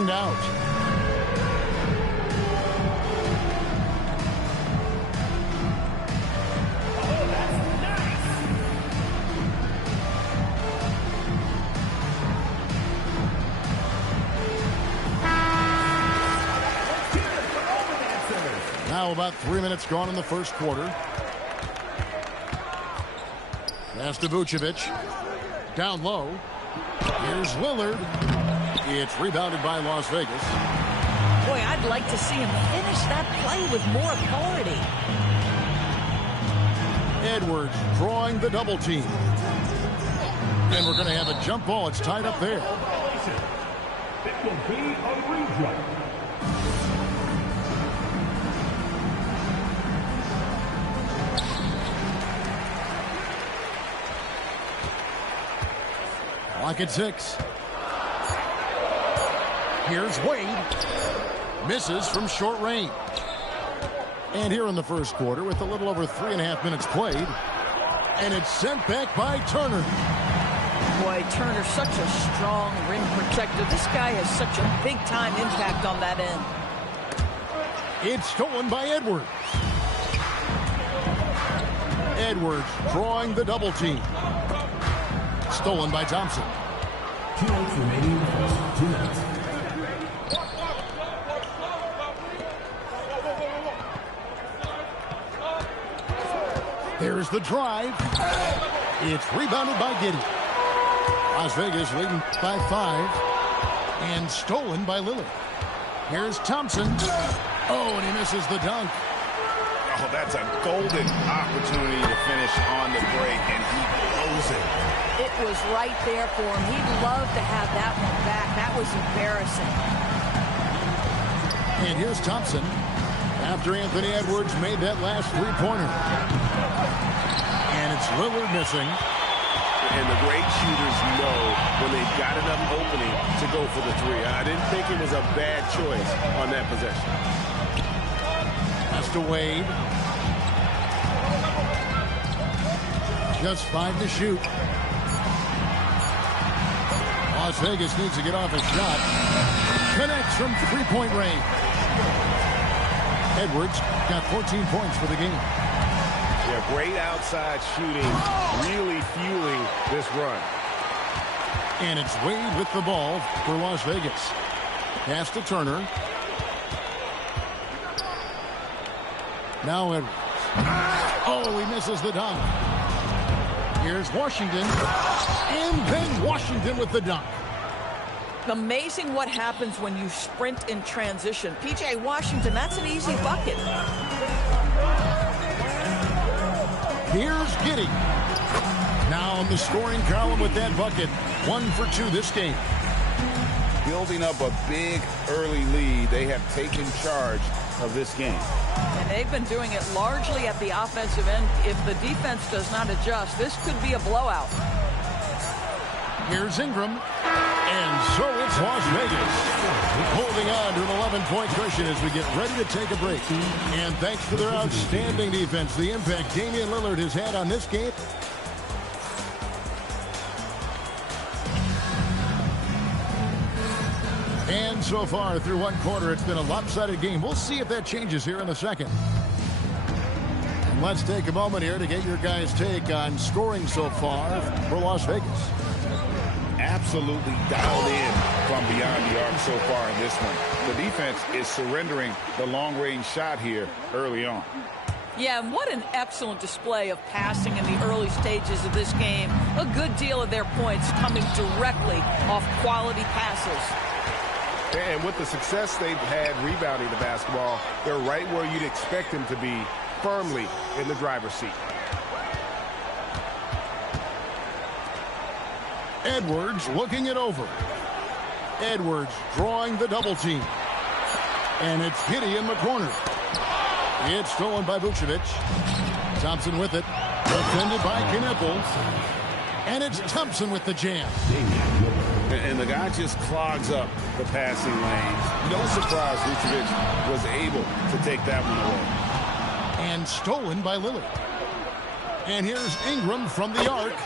straightened out. Now about 3 minutes gone in the first quarter. Pass to Vucevic. Down low. Here's Lillard. It's rebounded by Las Vegas. Boy, I'd like to see him finish that play with more authority. Edwards drawing the double team. And we're going to have a jump ball. It's tied up there. It will be a reject. Lock at 6. Here's Wade. Misses from short range. And here in the first quarter with a little over 3.5 minutes played. And it's sent back by Turner. Boy, Turner's such a strong rim protector. This guy has such a big-time impact on that end. It's stolen by Edwards. Edwards drawing the double team. Stolen by Thompson. 2 minutes remaining. 2 minutes. There's the drive. It's rebounded by Giddey. Las Vegas leading by 5. And stolen by Lillard. Here's Thompson. Oh, and he misses the dunk. Oh, that's a golden opportunity to finish on the break, and he blows it. It was right there for him. He'd love to have that one back. That was embarrassing. And here's Thompson after Anthony Edwards made that last three-pointer. And it's Lillard missing. And the great shooters know when they've got enough opening to go for the three. I didn't think it was a bad choice on that possession. Pass to Wade. Just 5 to shoot. Las Vegas needs to get off a shot. Connects from three-point range. Edwards got 14 points for the game. Yeah, great outside shooting, really fueling this run. And it's Wade with the ball for Las Vegas. Pass to Turner. Now Edwards. Oh, he misses the dunk. Here's Washington. And then Washington with the dunk. Amazing what happens when you sprint in transition. P.J. Washington, that's an easy bucket. Here's Giddey. Now in the scoring column with that bucket. 1 for 2 this game. Building up a big early lead, they have taken charge of this game. And they've been doing it largely at the offensive end. If the defense does not adjust, this could be a blowout. Here's Ingram. And so it's Las Vegas holding on to an 11-point cushion as we get ready to take a break. And thanks to their outstanding defense, the impact Damian Lillard has had on this game. And so far through one quarter, it's been a lopsided game. We'll see if that changes here in a second. And let's take a moment here to get your guys' take on scoring so far for Las Vegas. Absolutely dialed in from beyond the arc so far in this one. The defense is surrendering the long-range shot here early on. Yeah, and what an excellent display of passing in the early stages of this game. A good deal of their points coming directly off quality passes. And with the success they've had rebounding the basketball, they're right where you'd expect them to be, firmly in the driver's seat. Edwards looking it over. Edwards drawing the double team. And it's Giddey in the corner. It's stolen by Vucevic. Thompson with it. Defended by Kneppel. And it's Thompson with the jam. And the guy just clogs up the passing lanes. No surprise Vucevic was able to take that one away. And stolen by Lillard. And here's Ingram from the arc.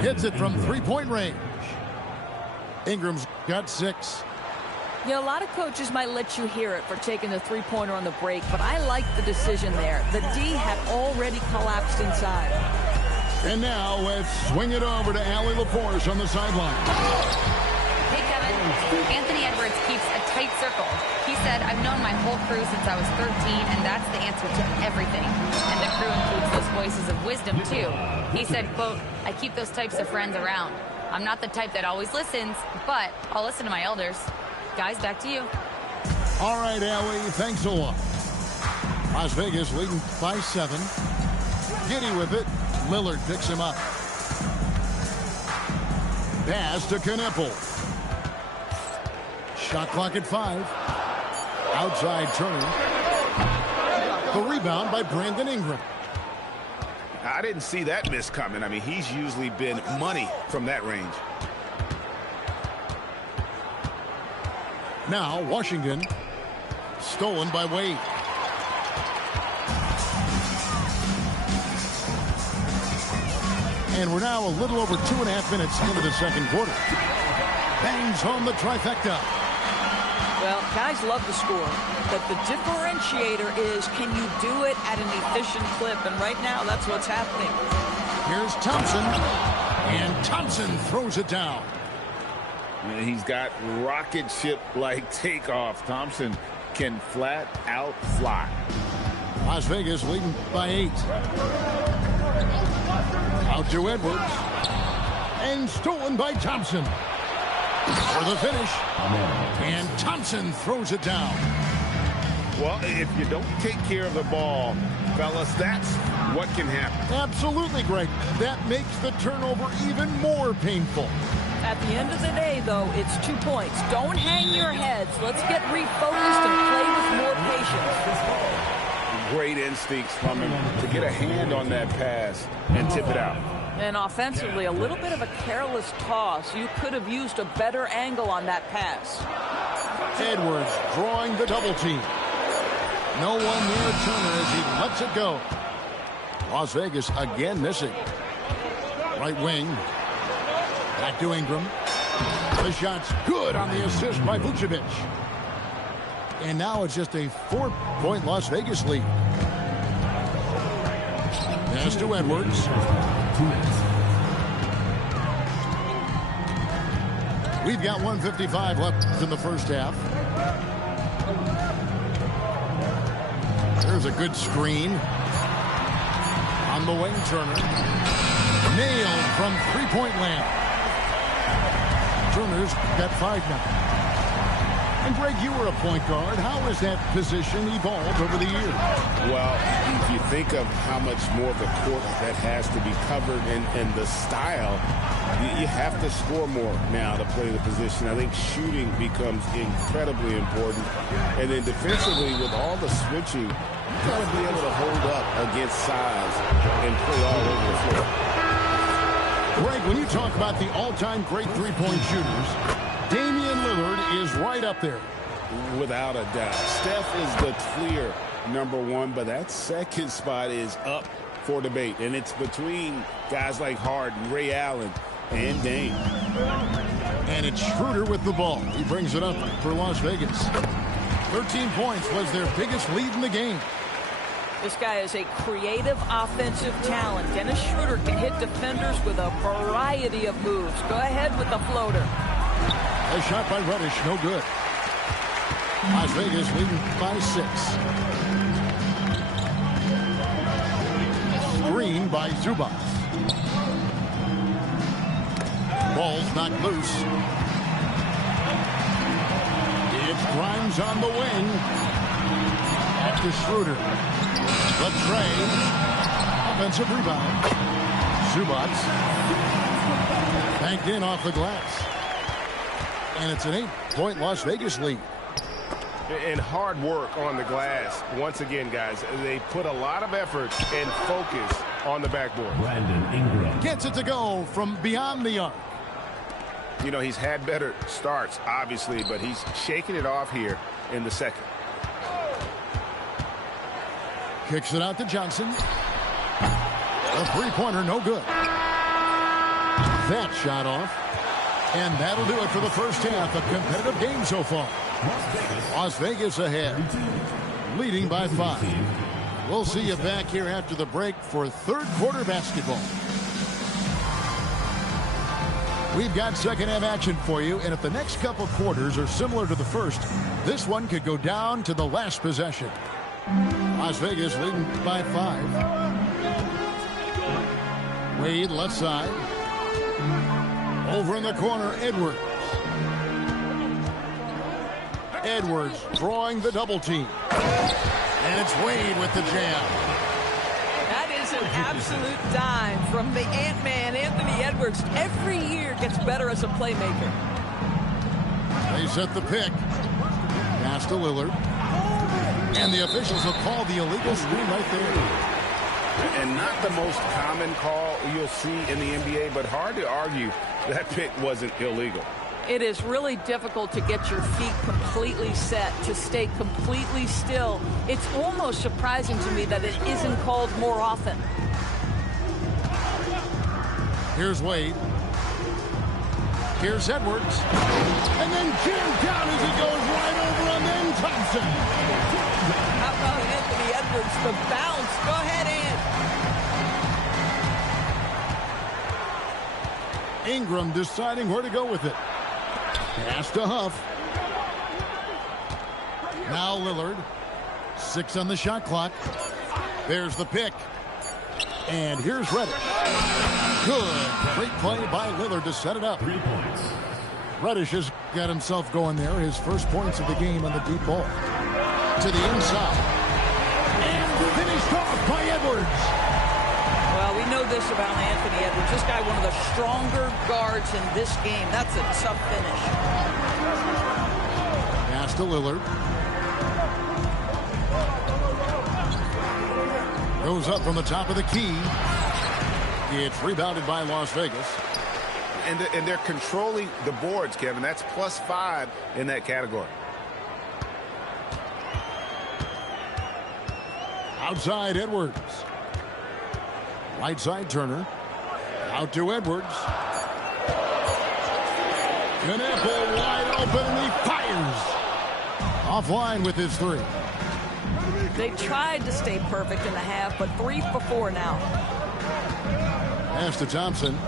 Hits it from three-point range. Ingram's got 6. You know, a lot of coaches might let you hear it for taking the three-pointer on the break, but I like the decision there. The D had already collapsed inside. And now let's swing it over to Allie LaForce on the sideline. Hey, Kevin. Anthony Edwards keeps a tight circle. He said, I've known my whole crew since I was 13, and that's the answer to everything. And the crew includes those voices of wisdom, too. He said, quote, I keep those types of friends around. I'm not the type that always listens, but I'll listen to my elders. Guys, back to you. All right, Allie, thanks a lot. Las Vegas leading by 7. Giddy with it. Lillard picks him up. Pass to Knipple. Shot clock at 5. Outside Turner. The rebound by Brandon Ingram. I didn't see that miss coming. I mean, he's usually been money from that range. Now, Washington. Stolen by Wade. And we're now a little over 2.5 minutes into the second quarter. Bangs home the trifecta. Well, guys love to score, but the differentiator is, can you do it at an efficient clip? And right now, that's what's happening. Here's Thompson. And Thompson throws it down. And he's got rocket ship-like takeoff. Thompson can flat out fly. Las Vegas leading by 8. Out to Edwards. And stolen by Thompson. For the finish. And Thompson throws it down. Well, if you don't take care of the ball, fellas, that's what can happen. Absolutely, Greg. That makes the turnover even more painful. At the end of the day, though, it's 2 points. Don't hang your heads. Let's get refocused and play with more patience. Great instincts from him to get a hand on that pass and tip it out. And offensively, a little bit of a careless toss. You could have used a better angle on that pass. Edwards drawing the double team. No one near Turner as he lets it go. Las Vegas again missing. Right wing. Back to Ingram. The shot's good on the assist by Vucevic. And now it's just a 4-point Las Vegas lead. Pass to Edwards. We've got 1:55 left in the first half. There's a good screen. On the wing, Turner. Nailed from three-point land. Turner's got 5 now. And, Greg, you were a point guard. How has that position evolved over the years? Well, if you think of how much more of the court that has to be covered and the style, you have to score more now to play the position. I think shooting becomes incredibly important. And then defensively, with all the switching, you got to be able to hold up against size and play all over the floor. Greg, when you talk about the all-time great three-point shooters, Damian Lillard is right up there. Without a doubt. Steph is the clear #1, but that second spot is up for debate. And it's between guys like Harden, Ray Allen, and Dame. And it's Schroeder with the ball. He brings it up for Las Vegas. 13 points was their biggest lead in the game. This guy is a creative offensive talent. Dennis Schroeder can hit defenders with a variety of moves. Go ahead with the floater. A shot by Reddish, no good. Las Vegas leading by 6. Screen by Zubac. Ball's knocked loose. It's Grimes on the wing. Back to Schroeder. The trade. Offensive rebound. Zubac. Banked in off the glass. And it's an 8-point Las Vegas lead. And hard work on the glass. Once again, guys, they put a lot of effort and focus on the backboard. Brandon Ingram. Gets it to go from beyond the arc. You know, he's had better starts, obviously, but he's shaking it off here in the second. Kicks it out to Johnson. A three-pointer, no good. That shot off. And that'll do it for the first half. A competitive game so far. Las Vegas ahead, leading by 5. We'll see you back here after the break for third quarter basketball. We've got second half action for you, and if the next couple quarters are similar to the first, this one could go down to the last possession. Las Vegas leading by 5. Wade left side. Over in the corner, Edwards. Edwards drawing the double team. And it's Wade with the jam. That is an absolute dime from the Ant-Man, Anthony Edwards. Every year gets better as a playmaker. They set the pick. Pass to Lillard. And the officials have called the illegal screen right there. And not the most common call you'll see in the NBA, but hard to argue that pick wasn't illegal. It is really difficult to get your feet completely set, to stay completely still. It's almost surprising to me that it isn't called more often. Here's Wade. Here's Edwards. And then jammed down as he goes right over on them Thompson. How about Anthony Edwards, the bounce? Go ahead, Ant. Ingram deciding where to go with it. Pass to Huff. Now Lillard. 6 on the shot clock. There's the pick. And here's Reddish. Good. Great play by Lillard to set it up. 3 points. Reddish has got himself going there. His first points of the game on the deep ball. To the inside. And finished off by Edwards. Well, we know this about Anthony Edwards. This guy, one of the stronger guards in this game. That's a tough finish. Pass to Lillard. Goes up from the top of the key. It's rebounded by Las Vegas. And they're controlling the boards, Kevin. That's +5 in that category. Outside Edwards. Right side Turner. Out to Edwards. Knappel wide open and he fires. Offline with his 3. They tried to stay perfect in the half, but 3 for 4 now. Pass to Thompson.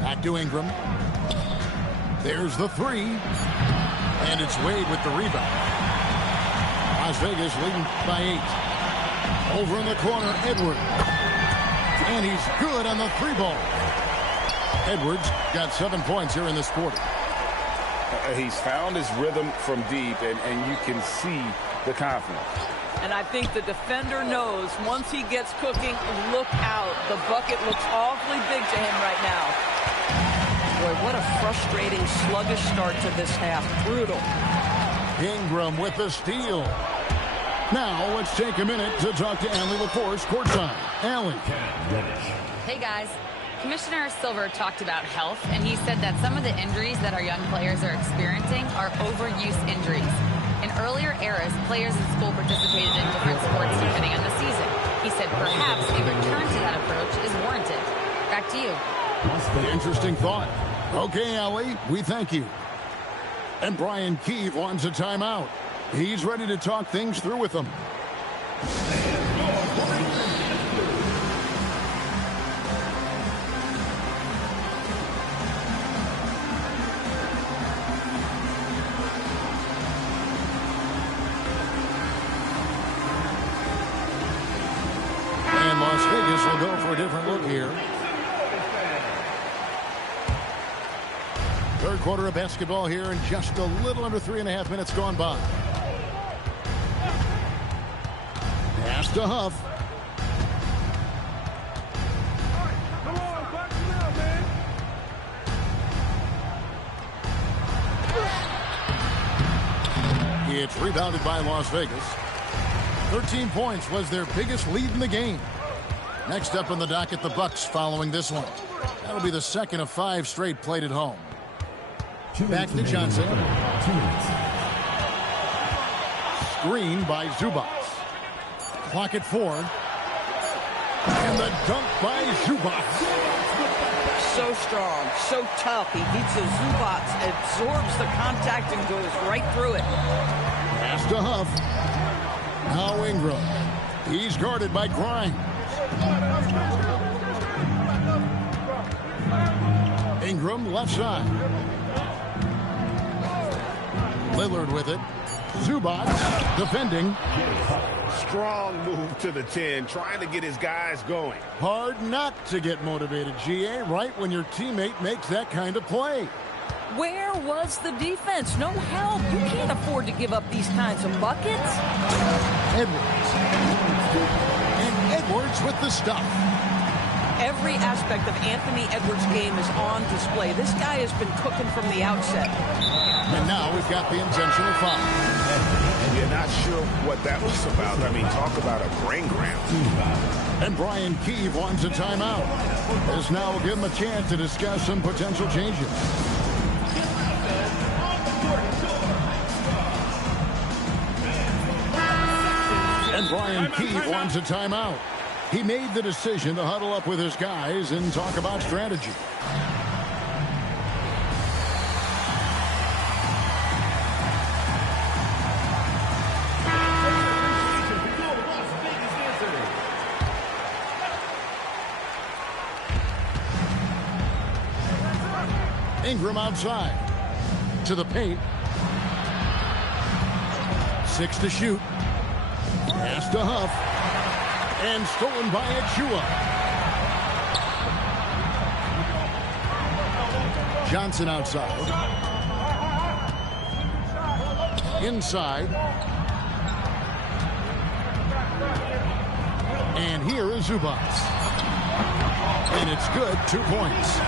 Back to Ingram. There's the 3. And it's Wade with the rebound. Las Vegas leading by 8. Over in the corner, Edwards. And he's good on the 3-ball. Edwards got 7 points here in this quarter. He's found his rhythm from deep, and you can see the confidence. And I think the defender knows once he gets cooking, look out. The bucket looks awfully big to him right now. Boy, what a frustrating, sluggish start to this half. Brutal. Ingram with the steal. Now let's take a minute to talk to Allie LaForce courtside. Allie. Hey, guys. Commissioner Silver talked about health, and he said that some of the injuries that our young players are experiencing are overuse injuries. In earlier eras, players in school participated in different sports depending on the season. He said perhaps a return to that approach is warranted. Back to you. Interesting thought. Okay, Allie, we thank you. And Brian Keefe wants a timeout. He's ready to talk things through with them. And Las Vegas will go for a different look here. Third quarter of basketball here in just a little under 3.5 minutes gone by. Pass to Huff. Come on, back it up, man. It's rebounded by Las Vegas. 13 points was their biggest lead in the game. Next up on the docket, the Bucks following this one. That'll be the second of 5 straight played at home. Back to Johnson. Screen by Zubac. Clock at 4. And the dunk by Zubac. so strong, so tough. He beats the Zubats, absorbs the contact, and goes right through it. Pass to Huff. Now Ingram. He's guarded by Grimes. Ingram left side. Lillard with it. Zubats defending. Strong move to the 10, trying to get his guys going. Hard not to get motivated, GA, right when your teammate makes that kind of play. Where was the defense? No help. You can't afford to give up these kinds of buckets. Edwards. And Edwards with the stuff. Every aspect of Anthony Edwards' game is on display. This guy has been cooking from the outset. And now we've got the intentional foul. And you're not sure what that was about. I mean, talk about a brain cramp. And Brian Keefe wants a timeout. This now will give him a chance to discuss some potential changes. And Brian Keefe wants a timeout. He made the decision to huddle up with his guys and talk about strategy. Ingram outside. To the paint. 6 to shoot. Pass to Huff. And stolen by Achua. Johnson outside. Inside. And here is Zubats. And it's good, 2 points.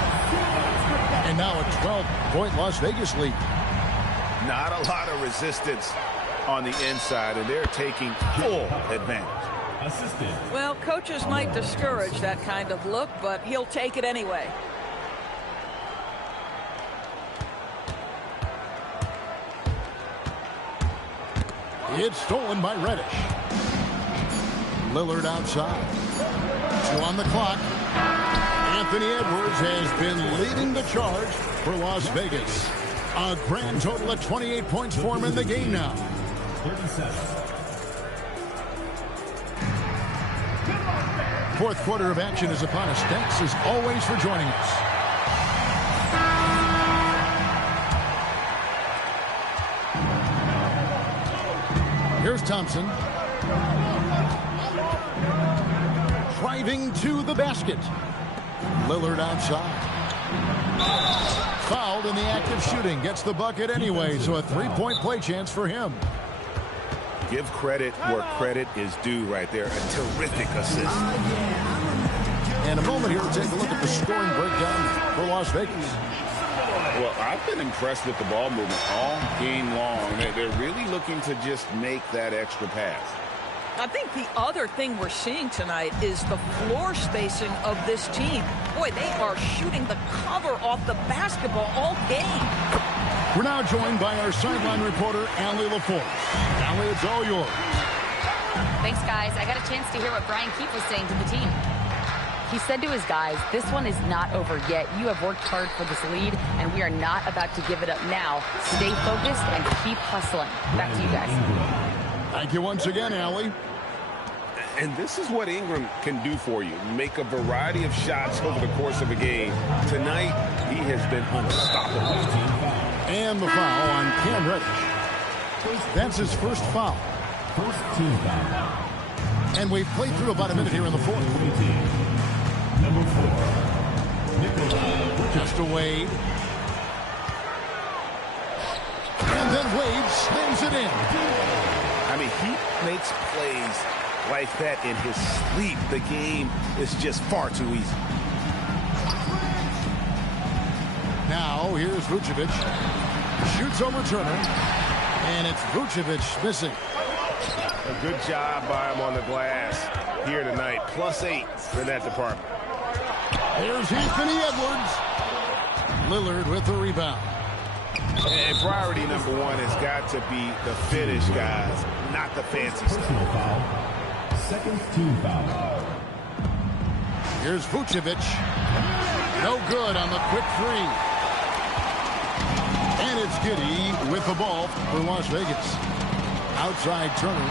And now a 12-point Las Vegas lead. Not a lot of resistance on the inside, and they're taking full advantage. Well, coaches might discourage that kind of look, but he'll take it anyway. It's stolen by Reddish. Lillard outside. 2 on the clock. Anthony Edwards has been leading the charge for Las Vegas. A grand total of 28 points for him in the game now. 37. Fourth quarter of action is upon us. Thanks as always for joining us. Here's Thompson. Driving to the basket. Lillard outside. Fouled in the act of shooting. Gets the bucket anyway, so a 3-point play chance for him. Give credit where credit is due right there. A terrific assist. And a moment here to take a look at the scoring breakdown for Las Vegas. Well, I've been impressed with the ball movement all game long. They're really looking to just make that extra pass. I think the other thing we're seeing tonight is the floor spacing of this team. Boy, they are shooting the cover off the basketball all game. We're now joined by our sideline reporter, Allie LaForce. Allie, it's all yours. Thanks, guys. I got a chance to hear what Brian Keefe was saying to the team. He said to his guys, this one is not over yet. You have worked hard for this lead, and we are not about to give it up now. Stay focused and keep hustling. Back to you guys. Thank you once again, Allie. And this is what Ingram can do for you. Make a variety of shots over the course of a game. Tonight, he has been unstoppable. And the foul on Cam Reddish. That's his first foul. First team foul. And we've played through about a minute here in the fourth. Number 4. Nicola. Just a Wade. And then Wade slams it in. I mean, he makes plays like that in his sleep. The game is just far too easy. Now, here's Vucevic. Shoots over Turner. And it's Vucevic missing. A good job by him on the glass here tonight. +8 in that department. Here's Anthony Edwards. Lillard with the rebound. And priority number 1 has got to be the finish, guys, not the fancy stuff. Personal foul. Second team foul. Here's Vucevic. No good on the quick three. And it's Giddey with the ball for Las Vegas. Outside Turner.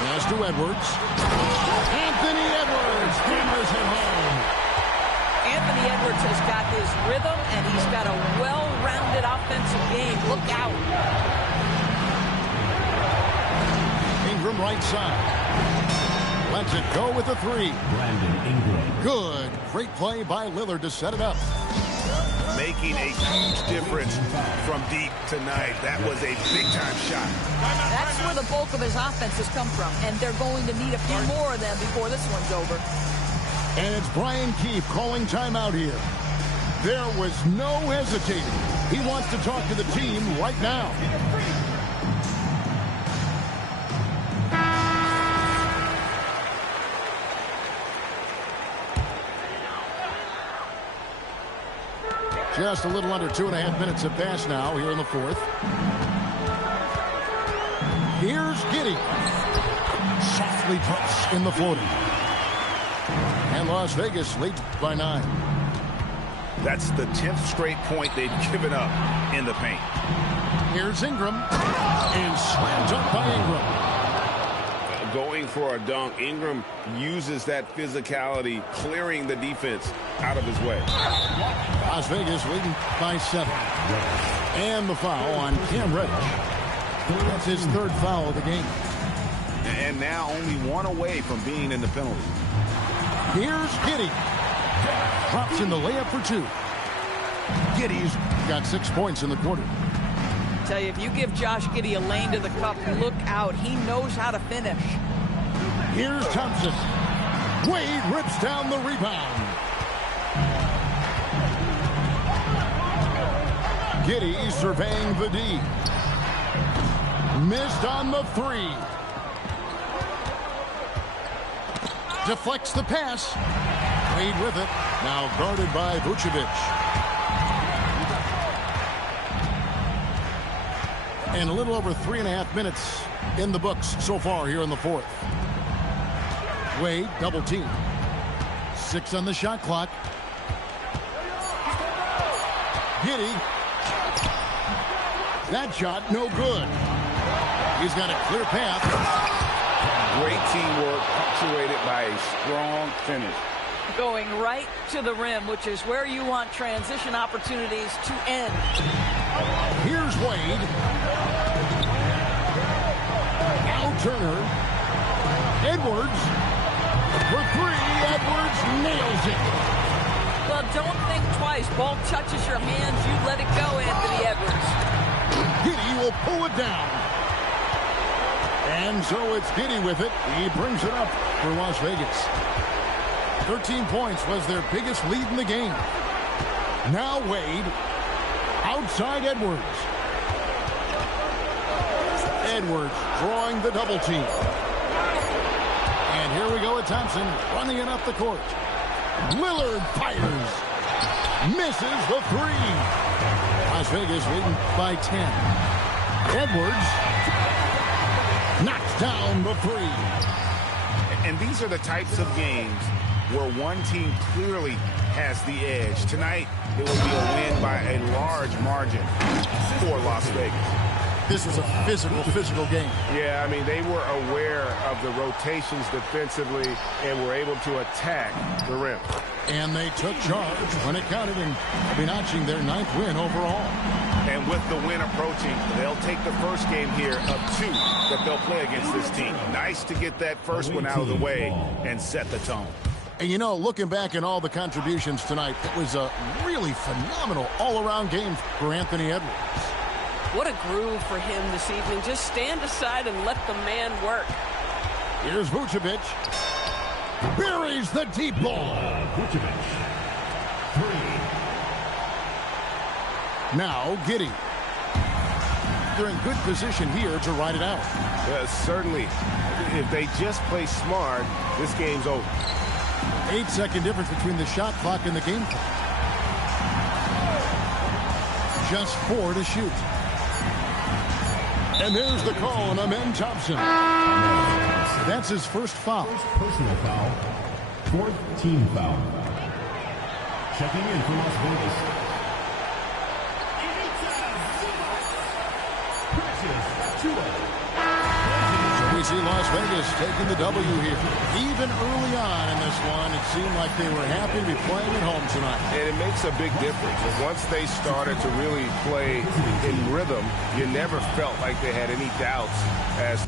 Pass to Edwards. Anthony Edwards hammers it home. Anthony Edwards has got his rhythm, and he's got a well-rounded offensive game. Look out. Ingram right side. Lets it go with the three. Brandon Ingram. Good. Great play by Lillard to set it up. Making a huge difference from deep tonight. That was a big-time shot. That's where the bulk of his offense has come from, and they're going to need a few more of them before this one's over. And it's Brian Keefe calling timeout here. There was no hesitating. He wants to talk to the team right now. Just a little under 2.5 minutes have passed now here in the fourth. Here's Giddey. Softly puts in the floater. And Las Vegas lead by 9. That's the 10th straight point they've given up in the paint. Here's Ingram. And slammed up by Ingram. Going for a dunk, Ingram uses that physicality, clearing the defense out of his way. Las Vegas leading by 7. And the foul on Cam Reddish. That's his third foul of the game. And now only one away from being in the penalty. Here's Giddey. Drops in the layup for 2. Giddey's got 6 points in the quarter. I tell you, if you give Josh Giddey a lane to the cup, look out. He knows how to finish. Here's Thompson. Wade rips down the rebound. Giddey surveying the D. Missed on the 3. Deflects the pass. Wade with it. Now guarded by Vucevic. And a little over 3.5 minutes in the books so far here in the fourth. Wade double team. 6 on the shot clock. Giddey. That shot no good. He's got a clear path. Great teamwork punctuated by a strong finish. Going right to the rim, which is where you want transition opportunities to end. Here's Wade. Now Turner. Edwards. For 3. Edwards nails it. Well, don't think twice. Ball touches your hands. You let it go, Anthony Edwards. Giddey will pull it down. And so it's Giddey with it. He brings it up for Las Vegas. 13 points was their biggest lead in the game. Now Wade. Outside Edwards. Edwards drawing the double team. And here we go with Thompson running it up the court. Lillard fires. Misses the 3. Las Vegas leading by 10. Edwards knocks down the 3. And these are the types of games where one team clearly has the edge. Tonight, it will be a win by a large margin for Las Vegas. This was a physical game. Yeah, I mean, they were aware of the rotations defensively and were able to attack the rim. And they took charge when it counted and be notching their 9th win overall. And with the win approaching, they'll take the first game here of 2 that they'll play against this team. Nice to get that first one out of the way and set the tone. And, you know, looking back at all the contributions tonight, it was a really phenomenal all-around game for Anthony Edwards. What a groove for him this evening. Just stand aside and let the man work. Here's Vucevic. Buries the deep ball. Vucevic. 3. Now Giddey. They're in good position here to ride it out. Certainly, if they just play smart, this game's over. 8-second difference between the shot clock and the game clock. Just 4 to shoot. And there's the call on Amen Thompson. That's his first foul. First personal foul. Fourth team foul. Checking in for Las Vegas. We see Las Vegas taking the W here. Even early on in this one, it seemed like they were happy to be playing at home tonight. And it makes a big difference. And once they started to really play in rhythm, you never felt like they had any doubts as